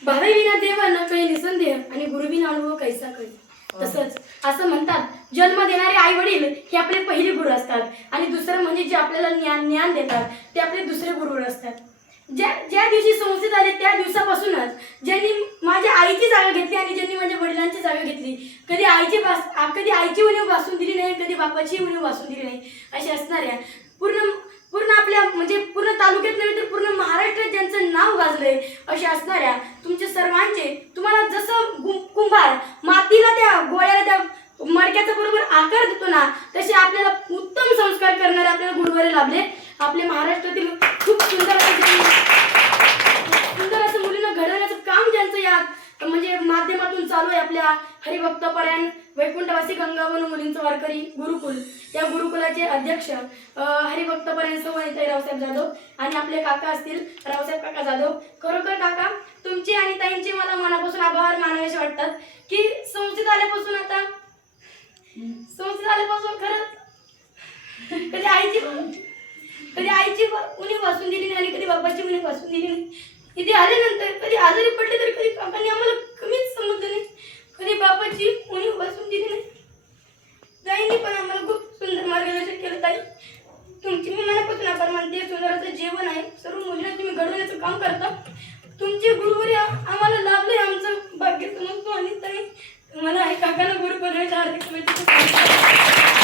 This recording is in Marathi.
भावे विना देवा न कळे निसंदेह आणि गुरुविना अनुभव कैसा कळे. तसंच असं म्हणतात जन्म देणारे आई वडील हे आपले पहिले गुरु असतात आणि दुसरं म्हणजे जे आपल्याला ज्ञान देतात ते आपले दुसरे गुरु असतात. ज्या दिवशी संस्थेत आले त्या दिवसापासूनच ज्यांनी माझ्या आईची जागा घेतली आणि ज्यांनी माझ्या वडिलांची जागा घेतली, कधी आईची उणीव वासून दिली नाही, कधी बापाची उणीव वासून दिली नाही, अशा असणाऱ्या पूर्ण आपल्या म्हणजे पूर्ण तालुक्यात नव्हे तर पूर्ण महाराष्ट्रात ज्यांचं नाव गाजलंय अशा असणाऱ्या तुमचे सर्वांचे तुम्हाला जसं कुंभार मातीला त्या गोळ्याला त्या मडक्याचा बरोबर आकार देतो ना, तसे आपल्याला उत्तम संस्कार करणारे आपल्याला गुरुवारे लाभले. आपल्या महाराष्ट्रातील खूप सुंदर असं मुलींना घडवण्याचं काम ज्यांचं या म्हणजे माध्यमातून चालू आहे. आपल्या हरिभक्तपरायण वैकुंठवासी गंगावन मुलींचं वारकरी गुरुकुल, या गुरुकुलाचे अध्यक्ष हरिभक्तपरायण सवनीताई रावसाहेब जाधव आणि आपले काका असतील रावसाहेब काका जाधव. खरोखर काका तुमचे आणि ताईंचे मला मनापासून आभार मानावेसे वाटतात की संस्थेत आल्यापासून खरंच कधी आईची उणीव वासून दिली नाही आणि कधी बाबाची उणीव वासून दिली नाही. इथे आल्यानंतर कधी आजारी पडले तरी कधी काकांनी आम्हाला कमीच समजलं नाही, कधी बाबाची उणीव वासून दिली नाही. ताईंनी पण आम्हाला खूप सुंदर मार्गदर्शन केलं. ताई तुमची मी मनापासून आभार मानते. सुंदर असं जेवण आहे, सर्व मुलींना तुम्ही घडवण्याचं काम करता. तुमचे गुरुवारी आम्हाला लाभले, आमचं भाग्य समजतो. आणि ताई मला काकांना गुरु बनवायच्या हार्दिक शुभेच्छा.